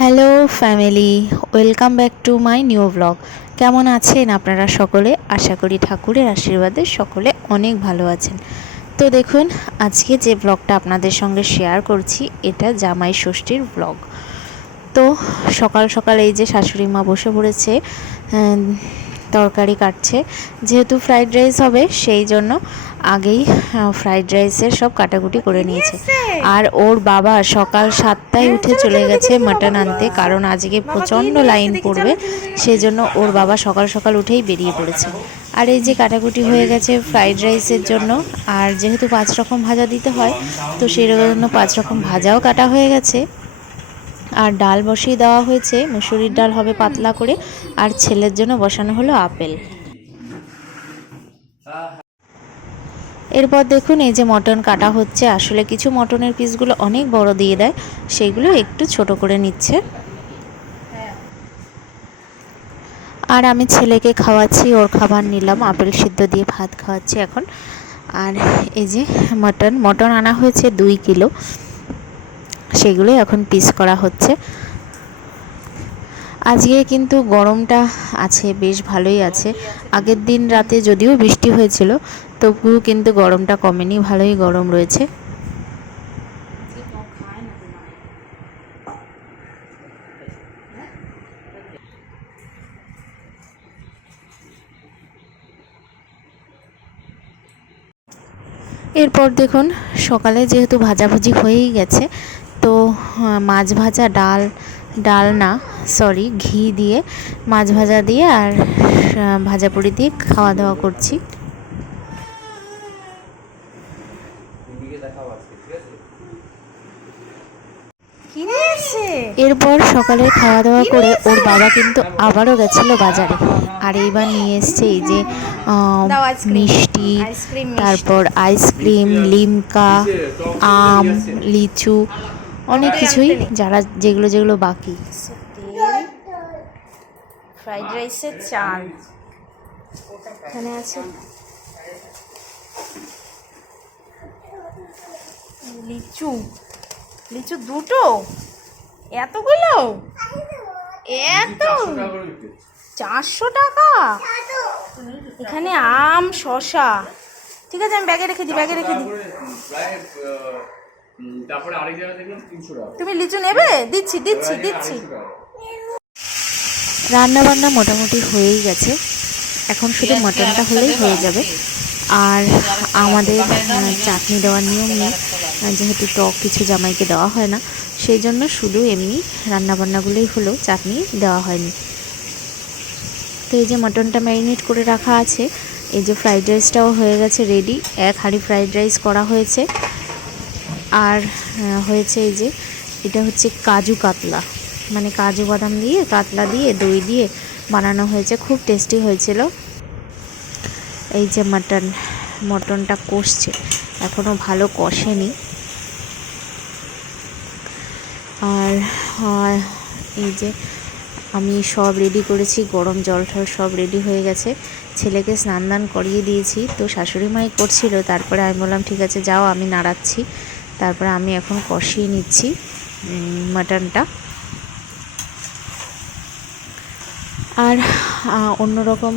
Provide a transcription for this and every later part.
Hello family, welcome back to my new blog. কেমন আছেন আপনারা সকলে? আশা করি ঠাকুরের আশীর্বাদে সকলে অনেক ভালো আছেন। তো দেখুন, আজকে যে ব্লগটা আপনাদের সঙ্গে শেয়ার করছি, এটা জামাই ষষ্ঠীর ব্লগ। তো সকাল সকাল এই যে শাশুড়ি মা বসে পড়েছে তরকারি কাটছে। যেহেতু ফ্রাইড রাইস হবে সেই জন্য আগেই ফ্রাইড রাইসের সব কাটাকুটি করে নিয়েছে। আর ওর বাবা সকাল সাতটায় উঠে চলে গেছে মাটন আনতে কারণ আজকে প্রচণ্ড লাইন পড়বে। সেই জন্য ওর বাবা সকাল সকাল উঠেই বেরিয়ে পড়েছে। আর এই যে কাটাকুটি হয়ে গেছে ফ্রাইড রাইসের জন্য আর যেহেতু পাঁচ রকম ভাজা দিতে হয় তো সেই জন্য পাঁচ রকম ভাজাও কাটা হয়ে গেছে। আর ডাল বসিয়ে দেওয়া হয়েছে। মুসুরির ডাল হবে পাতলা করে, আর ছেলের জন্য বসানো হলো আপেল। এরপর দেখুন, এই যে মটন কাটা হচ্ছে। আসলে কিছু মটনের পিসগুলো অনেক বড় দিয়ে দেয়, সেইগুলো একটু ছোট করে নিচ্ছে। আর আমি ছেলেকে খাওয়াচ্ছি, ওর খাবার নিলাম। আপেল সিদ্ধ দিয়ে ভাত খাওয়াচ্ছি এখন। আর এই যে মটন মটন আনা হয়েছে দুই কিলো। সেগুলো এখন পিস করা হচ্ছে। আজকে কিন্তু গরমটা আছে, বেশ ভালোই আছে। আগের দিন রাতে যদিও বৃষ্টি হয়েছিল, তবুও কিন্তু গরমটা কমেনি, ভালোই গরম রয়েছে। এরপর দেখুন, সকালে যেহেতু ভাজাভুজি হয়েই গেছে তো মাছ ভাজা ডাল ডাল না সরি ঘি দিয়ে মাছ ভাজা দিয়ে আর ভাজা পুরি দিয়ে খাওয়া দাওয়া করছি। কিনে এরপর সকালে খাওয়া দাওয়া করে ওর বাবা কিন্তু আবারও গেছিল বাজারে। আর এইবার নিয়ে এসছে এই যে মিষ্টি। তারপর আইসক্রিম লিমকা আম লিচু অনেক কিছুই যারা যেগুলো যেগুলো বাকি। ফ্রাইড রাইসের চাল। এখানে আছে। লিচু। লিচু দুটো? এতগুলো? এত? চারশো টাকা? এখানে আম শশা ঠিক আছে আমি ব্যাগে রেখে দিই ব্যাগে রেখে দিই। তারপরে আরেক জায়গায় দেখলাম তিনশো টাকা। তুমি লিচু নেবে? দিচ্ছি দিচ্ছি দিচ্ছি। রান্না বান্না মোটামুটি হয়েই গেছে। এখন শুধু মটনটা হলেই হয়ে যাবে। আর আমাদের চাটনি দেওয়ার নিয়ম নেই। যেহেতু টক কিছু জামাইকে দেওয়া হয় না সেই জন্য শুধু এমনি রান্নাবান্নাগুলোই হলো চাটনি দেওয়া হয়নি। তো এই যে মটনটা ম্যারিনেট করে রাখা আছে এই যে ফ্রাইড রাইসটাও হয়ে গেছে রেডি এক হাঁড়ি ফ্রাইড রাইস করা হয়েছে। আর হয়েছে এই যে এটা হচ্ছে কাজু কাতলা। মানে কাজু বাদাম দিয়ে, কাতলা দিয়ে, দই দিয়ে বানানো হয়েছে। খুব টেস্টি হয়েছিল। এই যে মাটন মটনটা কষছে। এখনও ভালো কষেনি। আর এই যে আমি সব রেডি করেছি। গরম জল টল সব রেডি হয়ে গেছে। ছেলেকে স্নান দান করিয়ে দিয়েছি। তো শাশুড়ি মাই করছিল। তারপরে আমি বললাম, ঠিক আছে, যাও, আমি নাড়াচ্ছি। তারপরে আমি এখন কষিয়ে নিচ্ছি মাটনটা আর অন্যরকম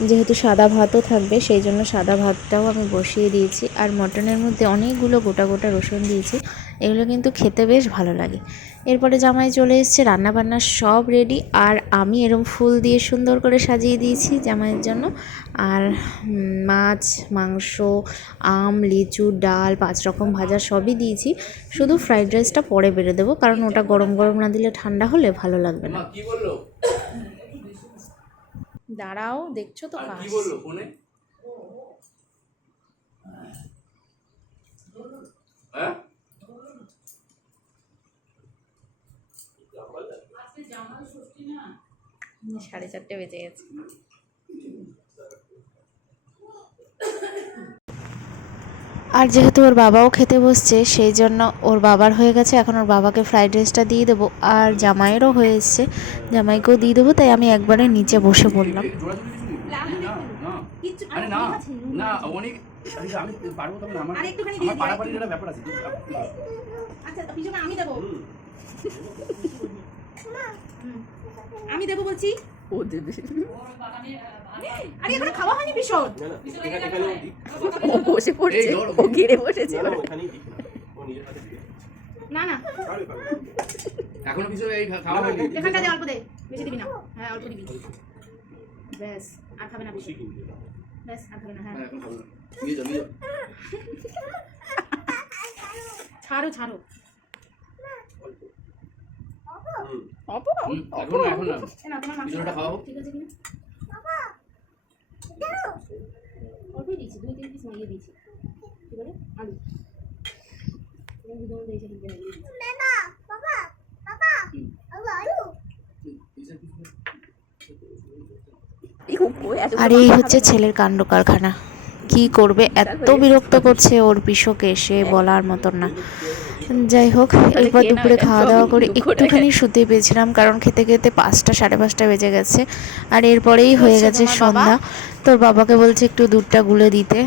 যেহেতু সাদা ভাতও থাকবে, সেই জন্য সাদা ভাতটাও আমি বসিয়ে দিয়েছি। আর মটনের মধ্যে অনেকগুলো গোটা গোটা রসুন দিয়েছি। এগুলো কিন্তু খেতে বেশ ভালো লাগে। এরপরে জামাই চলে এসছে, রান্নাবান্না সব রেডি। আর আমি এরম ফুল দিয়ে সুন্দর করে সাজিয়ে দিয়েছি জামাইয়ের জন্য। আর মাছ, মাংস, আম, লিচু, ডাল, পাঁচ রকম ভাজা সবই দিয়েছি। শুধু ফ্রাইড রাইসটা পরে বেড়ে দেবো, কারণ ওটা গরম গরম না দিলে ঠান্ডা হলে ভালো লাগবে না। দাঁড়াও দেখছ তো কাজ? বলল ফোনে? হ্যাঁ? সাড়ে চারটে বেজে গেছে। আর যেহেতু ওর বাবাও খেতে বসছে সেই জন্য ওর বাবার হয়ে গেছে। এখন ওর বাবাকে ফ্রাইড রাইসটা দিয়ে দেবো। আর জামাইয়েরও হয়ে এসছে। জামাইকেও দিয়ে দেবো তাই আমি একবারে নিচে বসে পড়লাম। আমি আচ্ছা আমি দেবো বলছি। আরে এখানে খাওয়া হয়নি ভীষণ। ও বসে পড়ছে ও ঘিরে বসেছে। না না এখনও কিছু এই খাওয়া হয়নি? এখানটা দে অল্প দে। বেশি দিবি না। হ্যাঁ অল্প দিবি। ব্যাস আর খাবে না বেশি ব্যাস আর খাবে না হ্যাঁ। হ্যাঁ, এখন খাব না। নিয়ে যাও, নিয়ে যাও। ছাড়ো ছাড়ো। এখন এখন না। এ না তোমার মাংস কিছুটা খাও। ঠিক আছে অল্পই দিয়েছি দুই তিন পিস মাইয়ে দিয়েছি। কি বলে? আলু। এরকম দুটো দিয়েছি কিন্তু দিয়ে দিয়েছি। আর এই হচ্ছে ছেলের কাণ্ড কারখানা। কি করবে? এত বিরক্ত করছে ওর পিসকে সে বলার মতন না। যাই হোক এরপর দুপুরে খাওয়া দাওয়া করে একটুখানি শুতে পেয়েছিলাম কারণ খেতে খেতে পাঁচটা সাড়ে পাঁচটা বেজে গেছে। আর এরপরেই হয়ে গেছে সন্ধ্যা। তোর বাবাকে বলছে একটু দুধটা গুলে দিতে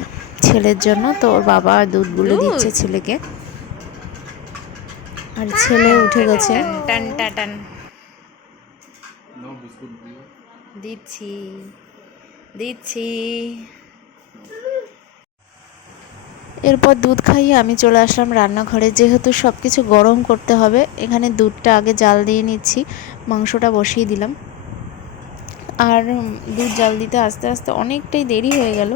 ছেলের জন্য। তো ওর বাবা দুধ গুলে দিচ্ছে ছেলেকে। আর ছেলে উঠে গেছে। টান। দিচ্ছি। দিচ্ছি। এরপর দুধ খাইয়ে আমি চলে আসলাম রান্নাঘরে। যেহেতু সব কিছু গরম করতে হবে, এখানে দুধটা আগে জাল দিয়ে নিচ্ছি, মাংসটা বসিয়ে দিলাম। আর দুধ জাল দিতে আস্তে আস্তে অনেকটাই দেরি হয়ে গেল।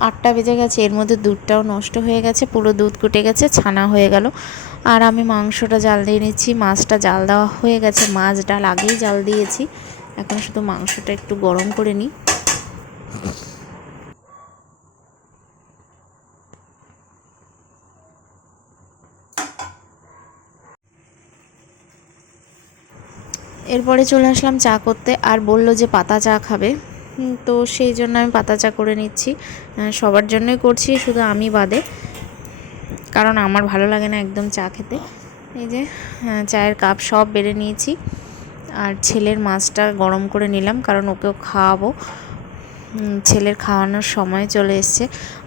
আটটা বেজে গেছে, এর মধ্যে দুধটাও নষ্ট হয়ে গেছে, পুরো দুধ কুটে গেছে, ছানা হয়ে গেল। আর আমি মাংসটা জাল দিয়ে নিচ্ছি, মাছটা জাল দেওয়া হয়ে গেছে, মাছ ডাল আগেই জাল দিয়েছি। এখন শুধু মাংসটা একটু গরম করে নিই। এরপরে চলে আসলাম চা করতে। আর বলল যে পাতা চা খাবে। তো সেই জন্য আমি পাতা চা করে নিচ্ছি। সবার জন্যই করছি, শুধু আমি বাদে। কারণ আমার ভালো লাগে না একদম চা খেতে। এই যে চায়ের কাপ সব বেড়ে নিয়েছি। আর ছেলের মাছটা গরম করে নিলাম, কারণ ওকেও খাওয়াবো। ছেলের খাওয়ানোর সময় চলে এসছে।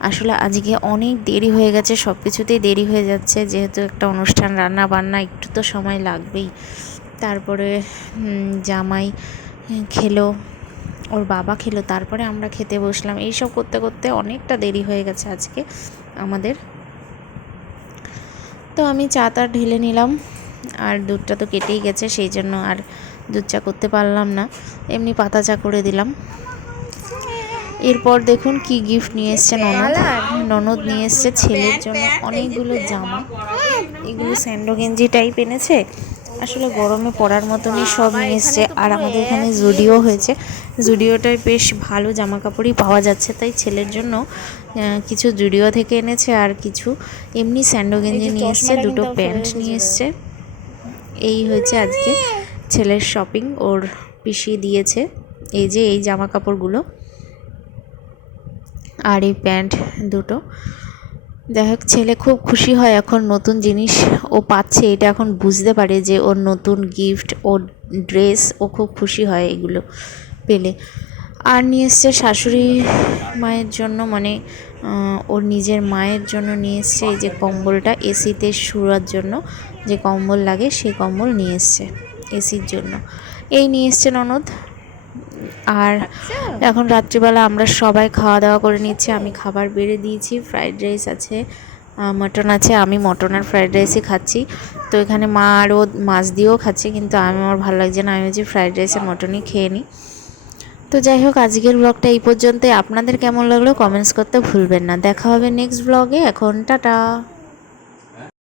আসলে আজকে অনেক দেরি হয়ে গেছে সব কিছুতেই দেরি হয়ে যাচ্ছে। যেহেতু একটা অনুষ্ঠান রান্না বান্না একটু তো সময় লাগবেই। তারপরে জামাই খেলো, ওর বাবা খেলো, তারপরে আমরা খেতে বসলাম। এইসব করতে করতে অনেকটা দেরি হয়ে গেছে আজকে আমাদের। তো আমি চা টা ঢেলে নিলাম, আর দুধটা তো কেটেই গেছে, সেই জন্য আর দুধ চা করতে পারলাম না। এমনি পাতা চা করে দিলাম। এরপর দেখুন কি গিফট নিয়ে এসছে ননদ। ননদ নিয়ে এসছে ছেলের জন্য অনেকগুলো জামা। এগুলো স্যান্ডো গেঞ্জি টাইপ এনেছে। আসলে গরমে পরার মতনই সব নিয়ে এসছে আর আমাদের এখানে জুডিও হয়েছে। জুডিওটায় বেশ ভালো জামা কাপড়ই পাওয়া যাচ্ছে তাই ছেলের জন্য কিছু জুডিও থেকে এনেছে আর কিছু এমনি স্যান্ডো গেঞ্জি নিয়ে এসছে দুটো প্যান্ট নিয়ে এসছে। এই হয়েছে আজকে ছেলের শপিং ওর পিসি দিয়েছে। এই যে এই জামা কাপড়গুলো আর এই প্যান্ট দুটো। যাই হোক, ছেলে খুব খুশি হয় এখন নতুন জিনিস ও পাচ্ছে, এটা এখন বুঝতে পারে যে ওর নতুন গিফট ওর ড্রেস ও খুব খুশি হয় এগুলো পেলে। আর নিয়ে এসছে শাশুড়ি মায়ের জন্য মানে ওর নিজের মায়ের জন্য নিয়ে এসছে এই যে কম্বলটা, এসিতে শোয়ার জন্য যে কম্বল লাগে, সেই কম্বল নিয়ে এসছে, এসির জন্য। এই নিয়ে এসছে ননদ। আর এখন রাত্রিবেলা আমরা সবাই খাওয়া দাওয়া করে নিচ্ছি। আমি খাবার বেড়ে দিয়েছি ফ্রাইড রাইস আছে মটন আছে আমি মটন আর ফ্রাইড রাইসই খাচ্ছি। তো এখানে মা আরও মাছ দিয়েও খাচ্ছে কিন্তু আমি আমার ভালো লাগছে না। আমি হচ্ছে ফ্রাইড রাইস আর মটনই খেয়ে নিই। তো যাই হোক আজকের ব্লগটা এই পর্যন্তই। আপনাদের কেমন লাগল কমেন্টস করতে ভুলবেন না। দেখা হবে নেক্সট ব্লগে। এখন টাটা।